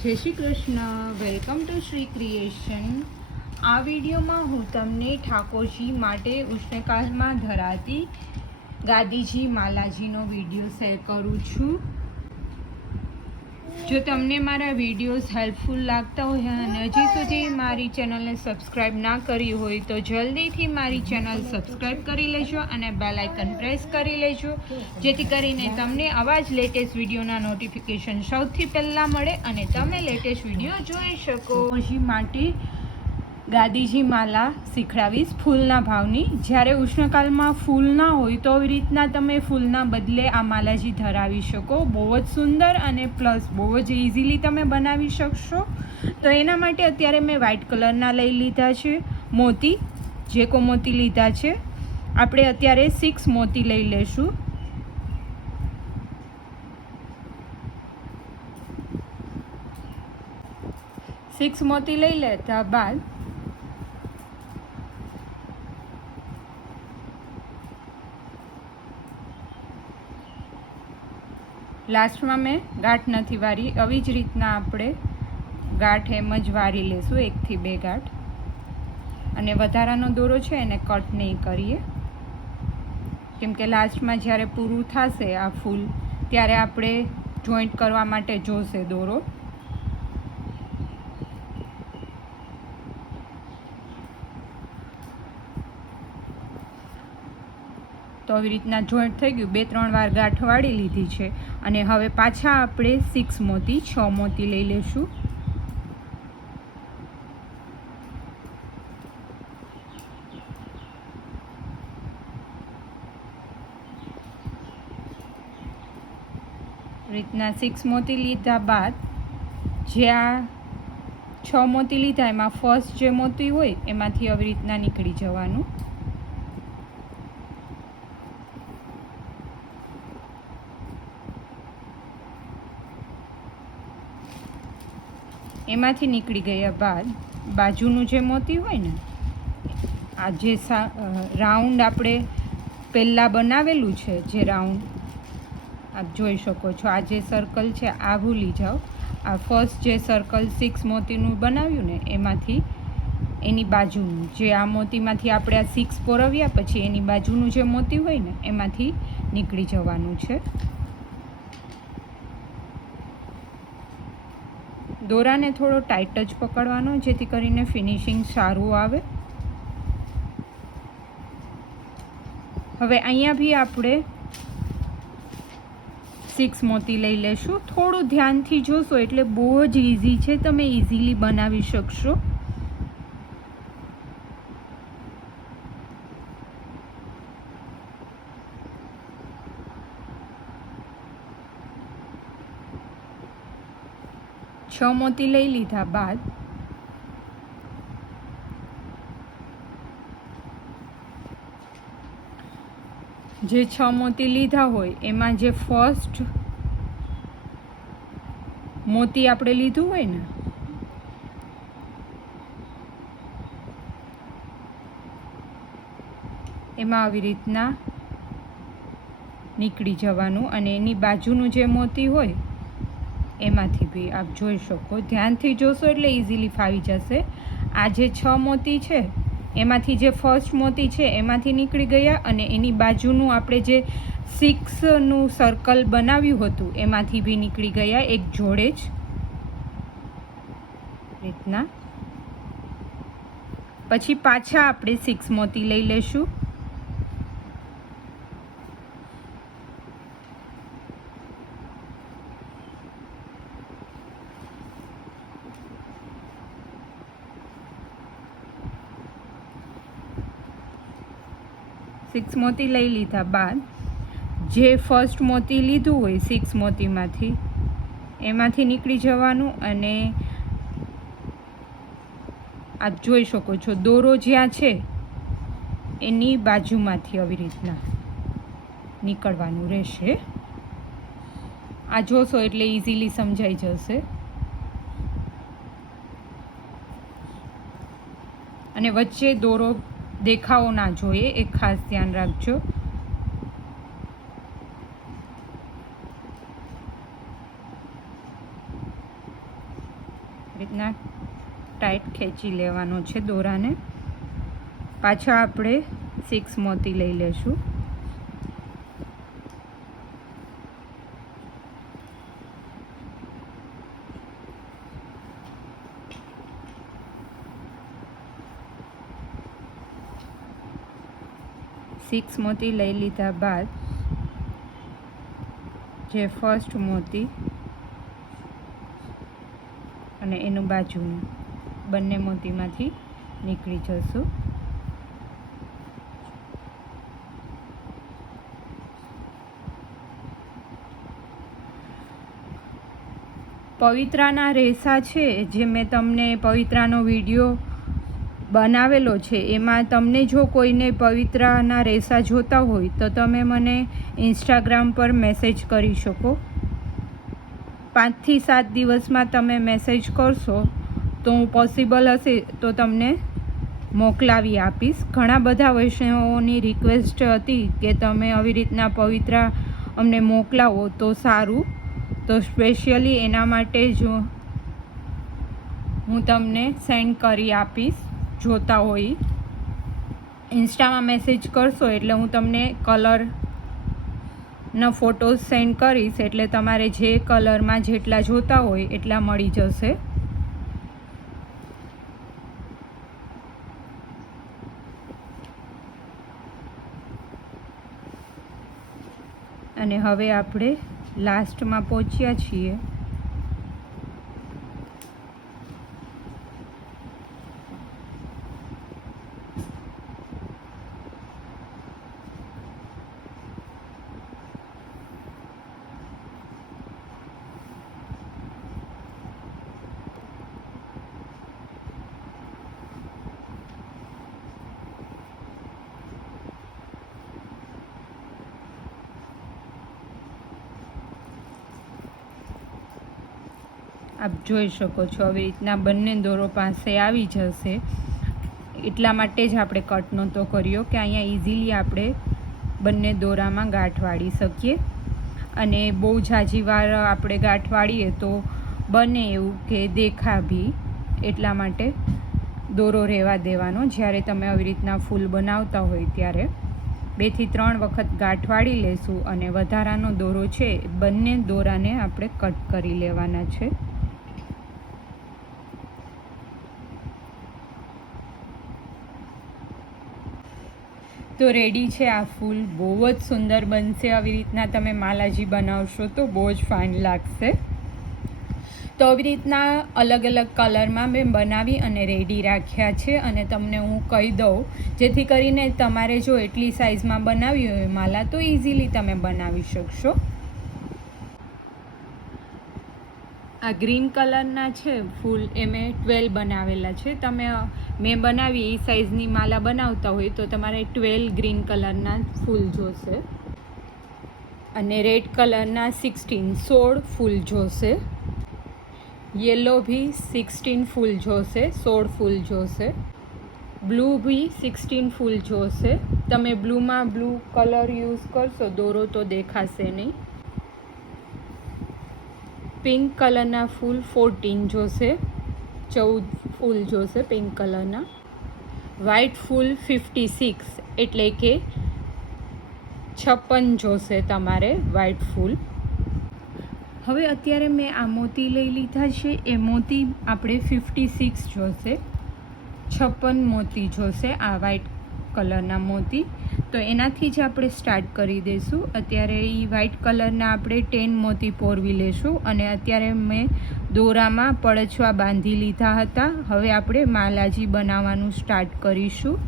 જય Shri Krishna. Welcome to Shri creation. આ વિડીયોમાં હું તમને ઠાકોરજી માટે ઉષ્ણકાળમાં ધરાતી ગાદીજી માલાજીનો વિડીયો શેર કરું છું. જો તમને મારા વિડીયોઝ હેલ્પફુલ લાગતા હોય અને હજી સુધી મારી ચેનલને સબસ્ક્રાઈબ ના કરી હોય તો જલ્દીથી મારી ચેનલ સબસ્ક્રાઈબ કરી લેજો અને બેલ આઇકન પ્રેસ કરી લેજો, જેથી કરીને તમને આવા જ લેટેસ્ટ વિડીયોના નોટિફિકેશન સૌથી પહેલાં મળે અને તમે લેટેસ્ટ વિડીયો જોઈ શકો. પછી માટે ગાદીજી માલા શીખડાવીશ ફૂલના ભાવની. જ્યારે ઉષ્ણકાળમાં ફૂલ ના હોય તો આવી રીતના તમે ફૂલના બદલે આ માલાજી ધરાવી શકો. બહુ જ સુંદર અને પ્લસ બહુ જ ઇઝીલી તમે બનાવી શકશો. તો એના માટે અત્યારે મેં વ્હાઇટ કલરના લઈ લીધા છે મોતી, જેકો મોતી લીધા છે. આપણે અત્યારે 6 મોતી લઈ લેશું. સિક્સ મોતી લઈ લેતા બાદ લાસ્ટમાં મેં ગાંઠ નથી વારી. આવી જ રીતના આપણે ગાંઠ એમ જ વારી લેશું, 1 થી 2 ગાંઠ. અને વધારાનો દોરો છે એને કટ નહીં કરીએ, કેમ કે લાસ્ટમાં જ્યારે પૂરું થશે આ ફૂલ ત્યારે આપણે જોઈન્ટ કરવા માટે જોશે દોરો. તો આવી રીતના જોઈન્ટ થઈ ગયું. 2-3 વાર ગાંઠ વાળી લીધી છે અને હવે પાછા આપણે 6 મોતી 6 મોતી લઈ લેશું. રીતના 6 મોતી લીધા બાદ જે આ 6 મોતી લીધા એમાં ફર્સ્ટ જે મોતી હોય એમાંથી આવી રીતના નીકળી જવાનું. એમાંથી નીકળી ગયા બાદ બાજુનું જે મોતી હોય ને, આ જે રાઉન્ડ આપણે પહેલાં બનાવેલું છે, જે રાઉન્ડ આપ જોઈ શકો છો, આ જે સર્કલ છે આ ભૂલી જાઓ. આ ફર્સ્ટ જે સર્કલ 6 મોતીનું બનાવ્યું ને એમાંથી એની બાજુનું જે આ મોતીમાંથી આપણે આ 6 પોરવ્યા પછી એની બાજુનું જે મોતી હોય ને એમાંથી નીકળી જવાનું છે. દોરાને થોડો ટાઈટ જ પકડવાનો, જેથી કરીને ફિનિશિંગ સારું આવે. હવે અહીંયા બી આપણે 6 મોતી લઈ લેશું. થોડું ધ્યાનથી જોશો એટલે બહુ જ ઇઝી છે, તમે ઇઝીલી બનાવી શકશો. છ મોતી લઈ લીધા બાદ જે 6 મોતી લીધા હોય એમાં જે ફર્સ્ટ મોતી આપણે લીધું હોય ને એમાં આવી રીતના નીકળી જવાનું અને એની બાજુનું જે મોતી હોય એમાંથી બી આપ જોઈ શકો. ધ્યાનથી જોશો એટલે ઇઝીલી ફાવી જશે. આ જે 6 મોતી છે એમાંથી જે ફર્સ્ટ મોતી છે એમાંથી નીકળી ગયા અને એની બાજુનું આપણે જે 6નું સર્કલ બનાવ્યું હતું એમાંથી બી નીકળી ગયા એક જોડે જ રીતના. પછી પાછા આપણે 6 મોતી લઈ લેશું. સિક્સ મોતી લઈ લીધા બાદ જે ફર્સ્ટ મોતી લીધું હોય 6 મોતીમાંથી એમાંથી નીકળી જવાનું અને આપ જોઈ શકો છો દોરો જ્યાં છે એની બાજુમાંથી આવી રીતના નીકળવાનું રહેશે. આ જોશો એટલે ઇઝીલી સમજાઈ જશે. અને વચ્ચે દોરો દેખાવો ના જોઈએ, એક ખાસ ધ્યાન રાખજો. રીતના ટાઈટ ખેંચી લેવાનો છે દોરાને. પાછા આપણે 6 મોતી લઈ લેશું. સિક્સ મોતી લઈ લીધા બાદ જે ફર્સ્ટ મોતી અને એનું બાજુનું બંને મોતીમાંથી નીકળી જશું. પવિત્રાના રેસા છે જે મેં તમને પવિત્રાનો વિડીયો બનાવેલો છે, એમાં તમને જો કોઈને પવિત્રાના રેસા જોતા હોય તો તમે મને ઇન્સ્ટાગ્રામ પર મેસેજ કરી શકો. 5 થી 7 દિવસમાં તમે મેસેજ કરશો તો હું પોસિબલ હશે તો તમને મોકલાવી આપીશ. ઘણા બધા વૈષ્ણવોની રિક્વેસ્ટ હતી કે તમે આવી રીતના પવિત્રા અમને મોકલાવો તો સારું, તો સ્પેશિયલી એના માટે જ હું તમને સેન્ડ કરી આપીશ. જોતા હોય ઇન્સ્ટામાં મેસેજ કરશો એટલે હું તમને કલરના ફોટોઝ સેન્ડ કરીશ, એટલે તમારે જે કલરમાં જેટલા જોતા હોય એટલા મળી જશે. અને હવે આપણે લાસ્ટમાં પહોંચ્યા છીએ. આપ જોઈ શકો છો આવી રીતના બંને દોરો પાસે આવી જશે. એટલા માટે જ આપણે કટ નહોતો કર્યો કે અહીંયા ઇઝીલી આપણે બંને દોરામાં ગાંઠ વાળી શકીએ. અને બહુ ઝાઝી વાર આપણે ગાંઠ વાળીએ તો બને એવું કે દેખા ભી, એટલા માટે દોરો રહેવા દેવાનો. જ્યારે તમે આવી રીતના ફૂલ બનાવતા હોય ત્યારે 2 થી 3 વખત ગાંઠ વાળી લેશું અને વધારાનો દોરો છે બંને દોરાને આપણે કટ કરી લેવાના છે. તો રેડી છે આ ફૂલ. બહુ જ સુંદર બનશે. આવી રીતના તમે માલાજી બનાવશો તો બહુ જ ફાઇન લાગશે. તો આવી રીતના અલગ અલગ કલરમાં મેં બનાવી અને રેડી રાખ્યા છે. અને તમને હું કહી દઉં જેથી કરીને તમારે જો એટલી સાઇઝમાં બનાવી હોય માલા તો ઇઝીલી તમે બનાવી શકશો. આ ગ્રીન કલરના છે ફૂલ, એ મેં 12 બનાવેલા છે. તમે મેં બનાવી એ સાઇઝની માલા બનાવતા હોય તો તમારે 12 ગ્રીન કલરના ફૂલ જોશે. અને રેડ કલરના 16 ફૂલ જોશે. येलो भी 16 फूल जोसे, 16 फूल जोसे. ब्लू भी 16 फूल जोसे. तमे ब्लू में ब्लू कलर यूज करशो दोरो तो देखाशे नहीं. पिंक कलरना फूल 14 जोसे, 14 फूल जोसे पिंक कलरना. व्हाइट फूल 56 एटले के 56 जोसे तमारे व्हाइट फूल. હવે અત્યારે મેં આ મોતી લઈ લીધા છે, એ મોતી આપણે 56 જોશે, 56 મોતી જોશે આ વ્હાઇટ કલરના મોતી. તો એનાથી જ આપણે સ્ટાર્ટ કરી દઈશું. અત્યારે એ વ્હાઇટ કલરના આપણે 10 મોતી પોરવી લેશું. અને અત્યારે મેં દોરામાં પડછવા બાંધી લીધા હતા. હવે આપણે માલાજી બનાવવાનું સ્ટાર્ટ કરીશું.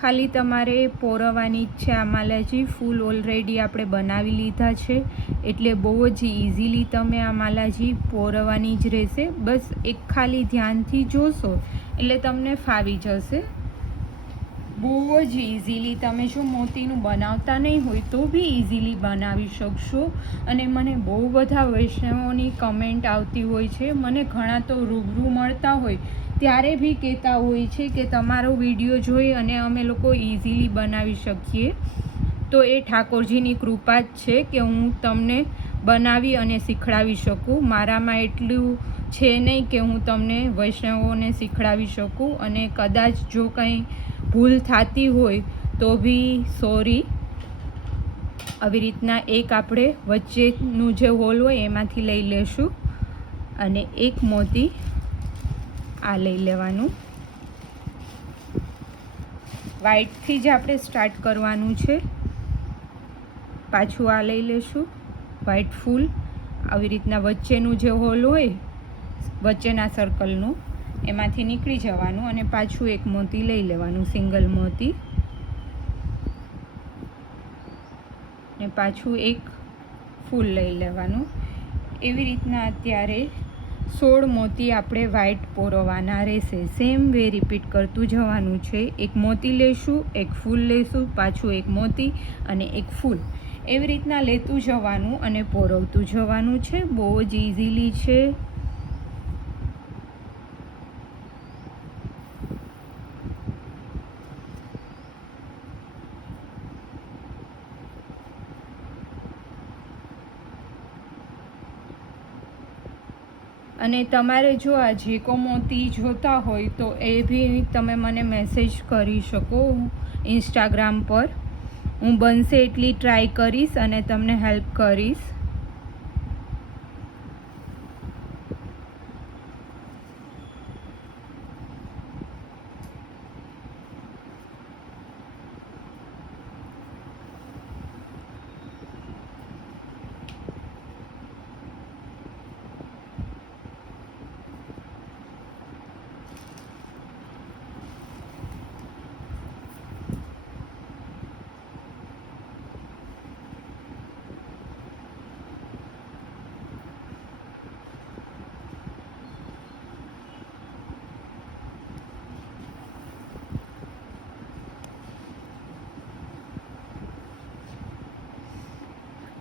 ખાલી તમારે પોરવવાની જ છે આ માલાજી. ફૂલ ઓલરેડી આપણે બનાવી લીધા છે એટલે બહુ જ ઇઝીલી તમે આ માલાજી પોરવવાની જ રહેશે. બસ એક ખાલી ધ્યાનથી જોશો એટલે તમને ફાવી જશે. બહુ જ ઇઝીલી તમે જો મોતીનું બનાવતા નહીં હોય તો બી ઇઝીલી બનાવી શકશો. અને મને બહુ બધા વૈષ્ણવોની કમેન્ટ આવતી હોય છે, મને ઘણા તો રૂબરૂ મળતા હોય ત્યારે બી કહેતા હોય છે કે તમારો વિડીયો જોઈ અને અમે લોકો ઇઝીલી બનાવી શકીએ. તો એ ઠાકોરજીની કૃપા જ છે કે હું તમને બનાવી અને શીખડાવી શકું. મારામાં એટલું છે નહીં કે હું તમને વૈષ્ણવોને શીખડાવી શકું. અને કદાચ જો કંઈ ભૂલ થતી હોય તો બી સોરી. આવી રીતના એક આપણે વચ્ચેનું જે હોલ હોય એમાંથી લઈ લેશું અને એક મોતી આ લઈ લેવાનું. વ્હાઈટથી જ આપણે સ્ટાર્ટ કરવાનું છે. પાછું આ લઈ લેશું વ્હાઈટ ફૂલ. આવી રીતના વચ્ચેનું જે હોલ હોય વચ્ચેના સર્કલનું એમાંથી નીકળી જવાનું અને પાછું એક મોતી લઈ લેવાનું, સિંગલ મોતી. ને પાછું એક ફૂલ લઈ લેવાનું. એવી રીતના અત્યારે 16 મોતી આપણે વ્હાઈટ પોરવવાના રહેશે. સેમ વે રિપીટ કરતું જવાનું છે. એક મોતી લેશું, એક ફૂલ લેશું, પાછું એક મોતી અને એક ફૂલ. એવી રીતના લેતું જવાનું અને પોરવતું જવાનું છે. બહુ જ ઇઝીલી છે. અને તમારે જો આ જેકો મોતી જોતા હોય તો એ બી તમે મને મેસેજ કરી શકો ઇન્સ્ટાગ્રામ પર. હું બનશે એટલી ટ્રાય કરીશ અને તમને હેલ્પ કરીશ.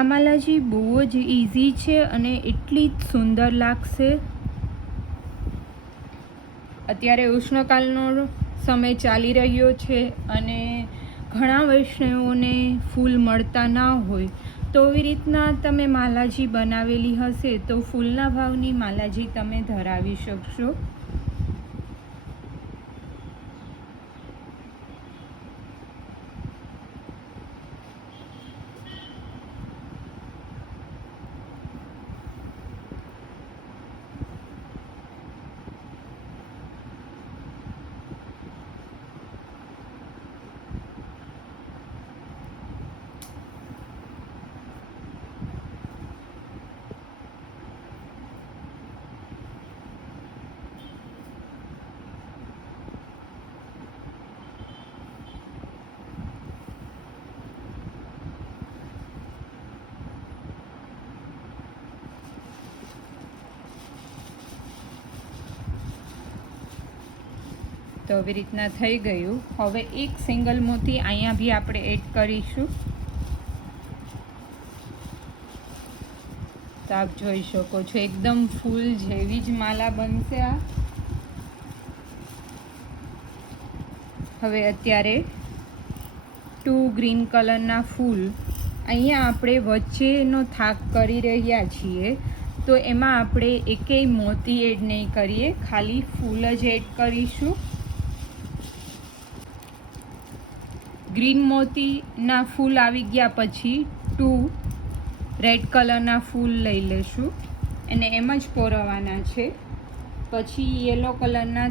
આ માલાજી બહુ જ ઇઝી છે અને એટલી જ સુંદર લાગશે. અત્યારે ઉષ્ણકાળનો સમય ચાલી રહ્યો છે અને ઘણા વૈષ્ણવોને ફૂલ મળતા ના હોય તો એવી રીતના તમે માલાજી બનાવેલી હશે તો ફૂલના ભાવની માલાજી તમે ધરાવી શકશો. તો આવી રીતના થઈ ગયું. હવે એક સિંગલ મોતી અહીંયા બી આપણે એડ કરીશું. તો આપ જોઈ શકો છો એકદમ ફૂલ જેવી જ માલા બનશે આ. હવે અત્યારે 2 ગ્રીન કલરના ફૂલ અહીંયા આપણે વચ્ચેનો થાક કરી રહ્યા છીએ તો એમાં આપણે એકેય મોતી એડ નહીં કરીએ, ખાલી ફૂલ જ એડ કરીશું. ગ્રીન મોતીના ફૂલ આવી ગયા પછી 2 રેડ કલરના ફૂલ લઈ લેશું અને એમ જ પોરવવાના છે. પછી યલો કલરના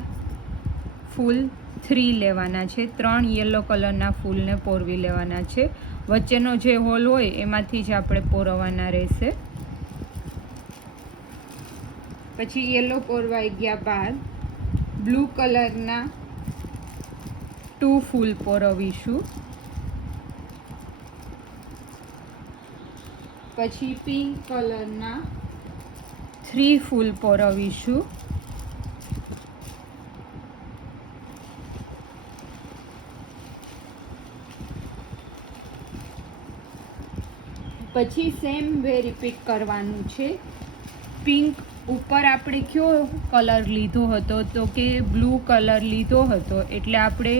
ફૂલ 3 લેવાના છે. 3 યલો કલરના ફૂલને પોરવી લેવાના છે. વચ્ચેનો જે હોલ હોય એમાંથી જ આપણે પોરવવાના રહેશે. પછી યલો પોરવાઈ ગયા બાદ બ્લુ કલરના 2 ફૂલ પોરવીશું. પછી પિંક કલરના 3 ફૂલ પોરવીશું. પછી સેમ વે રિપીટ કરવાનું છે. પિંક ઉપર આપણે કયો કલર લીધો હતો તો કે બ્લુ કલર લીધો હતો, એટલે આપણે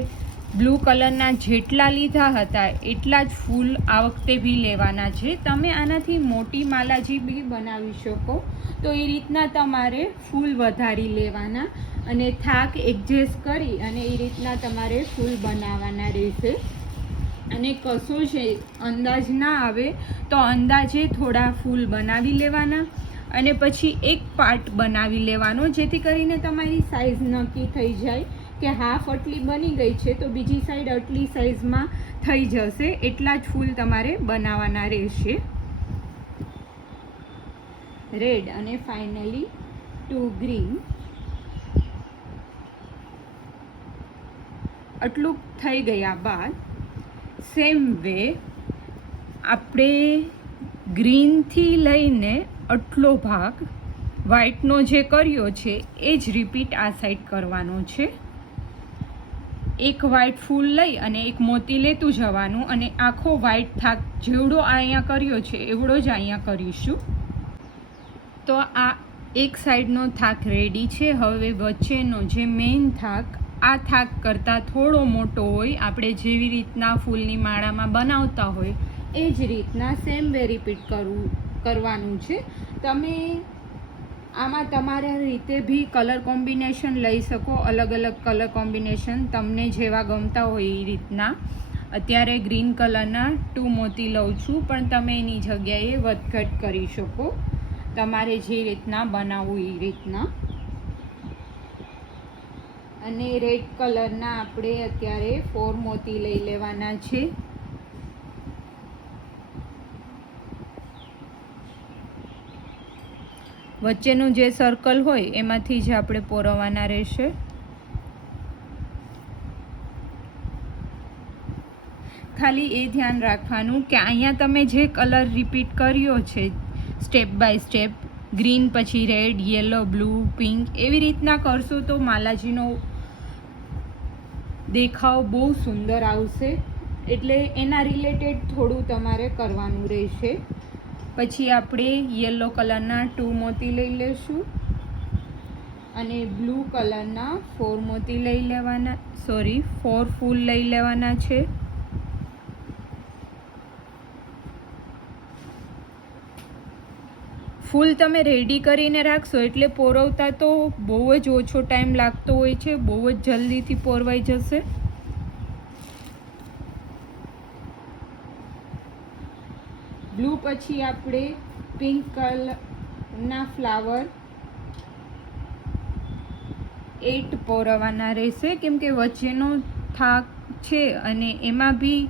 બ્લુ કલરના જેટલા લીધા હતા એટલા જ ફૂલ આ વખતે બી લેવાના છે. તમે આનાથી મોટી માલાજી બી બનાવી શકો, તો એ રીતના તમારે ફૂલ વધારી લેવાના અને થાક એડજસ્ટ કરી અને એ રીતના તમારે ફૂલ બનાવવાના રહેશે. અને કશો છે અંદાજ ના આવે તો અંદાજે થોડા ફૂલ બનાવી લેવાના અને પછી એક પાર્ટ બનાવી લેવાનો, જેથી કરીને તમારી સાઈઝ નક્કી થઈ જાય કે હાફ આટલી બની ગઈ છે તો બીજી સાઈડ આટલી સાઈઝમાં થઈ જશે. એટલા જ ફૂલ તમારે બનાવવાના રહેશે. રેડ અને ફાઇનલી 2 ગ્રીન. આટલું થઈ ગયા બાદ સેમ વે આપણે ગ્રીનથી લઈને આટલો ભાગ વ્હાઈટનો જે કર્યો છે એ જ રિપીટ આ સાઈડ કરવાનો છે. એક વ્હાઈટ ફૂલ લઈ અને એક મોતી લેતું જવાનું અને આખો વ્હાઈટ થાક જેવડો અહીંયા કર્યો છે એવડો જ અહીંયા કરીશું. તો આ એક સાઈડનો થાક રેડી છે. હવે વચ્ચેનો જે મેઇન થાક આ થાક કરતાં થોડો મોટો હોય, આપણે જેવી રીતના ફૂલની માળામાં બનાવતા હોય એ જ રીતના સેમ વે રિપીટ કરવાનું છે. તમે આમાં તમારા રીતે બી કલર કોમ્બિનેશન લઈ શકો, અલગ અલગ કલર કોમ્બિનેશન તમને જેવા ગમતા હોય એ રીતના. અત્યારે ગ્રીન કલરના 2 મોતી લઉં છું, પણ તમે એની જગ્યાએ વધઘટ કરી શકો તમારે જે રીતના બનાવવું એ રીતના. અને રેડ કલરના આપણે અત્યારે 4 મોતી લઈ લેવાના છે. વચ્ચેનું જે સર્કલ હોય એમાંથી જ આપણે પોરવવાના રહેશે. ખાલી એ ધ્યાન રાખવાનું કે અહીંયા તમે જે કલર રિપીટ કર્યો છે સ્ટેપ બાય સ્ટેપ, ગ્રીન પછી રેડ, યલો, બ્લુ, પિંક, એવી રીતના કરશો તો માલાજીનો દેખાવ બહુ સુંદર આવશે. એટલે એના રિલેટેડ થોડું તમારે કરવાનું રહેશે. પછી આપણે યલો કલરના 2 મોતી લઈ લેશું અને બ્લુ કલરના 4 મોતી લઈ લેવાના, 4 ફૂલ લઈ લેવાના છે. ફૂલ તમે રેડી કરીને રાખશો એટલે પોરવતા તો બહુ જ ઓછો ટાઈમ લાગતો હોય છે, બહુ જ જલ્દીથી પોરવાઈ જશે. બ્લુ પછી આપણે પિંક કલરના ફ્લાવર 8 પોરવવાના રહેશે, કેમ કે વચ્ચેનો થાક છે અને એમાં બી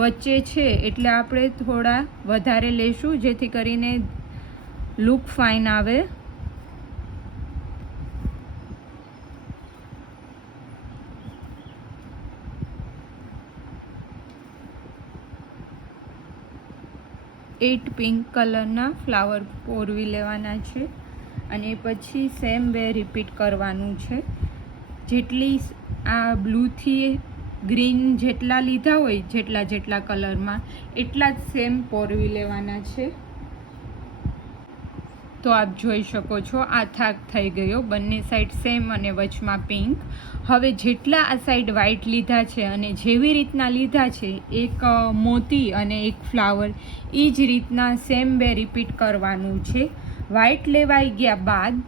વચ્ચે છે એટલે આપણે થોડા વધારે લેશું જેથી કરીને લુક ફાઇન આવે. એટ પિંક કલરના ફ્લાવર પોરવી લેવાના છે અને પછી સેમ વે રિપીટ કરવાનું છે. જેટલી આ બ્લુથી ગ્રીન જેટલા લીધા હોય જેટલા કલરમાં એટલા જ સેમ પોરવી લેવાના છે. તો આપ જોઈ શકો છો આ થાક થઈ ગયો, બંને સાઈડ સેમ અને વચમાં પિંક. હવે જેટલા આ સાઈડ વ્હાઈટ લીધા છે અને જેવી રીતના લીધા છે એક મોતી અને એક ફ્લાવર, એ જ રીતના સેમ વે રિપીટ કરવાનું છે. વ્હાઈટ લેવાઈ ગયા બાદ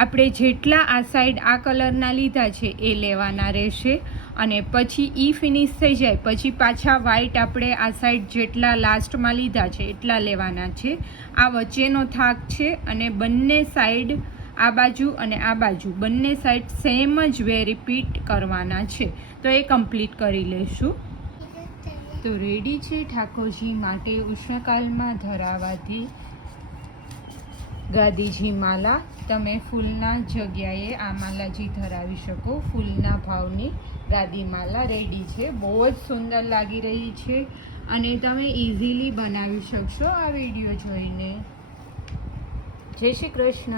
આપણે જેટલા આ સાઈડ આ કલરના લીધા છે એ લેવાના રહેશે અને પછી ઈ ફિનિશ થઈ જાય પછી પાછા વ્હાઈટ આપણે આ સાઈડ જેટલા લાસ્ટમાં લીધા છે એટલા લેવાના છે. આ વચ્ચેનો થાક છે અને બંને સાઈડ આ બાજુ અને આ બાજુ બંને સાઈડ સેમ જ વે રિપીટ કરવાના છે. તો એ કમ્પ્લીટ કરી લઈશું. તો રેડી છે ઠાકોરજી માટે ઉષ્ણકાલમાં ધરાવાથી ગાદીજી માલા. તમે ફૂલના જગ્યાએ આ માલાજી ધરાવી શકો. ફૂલના ભાવની ગાદી માલા રેડી છે, બહુ જ સુંદર લાગી રહી છે અને તમે ઇઝીલી બનાવી શકશો આ વિડીયો જોઈને. જય શ્રી કૃષ્ણ.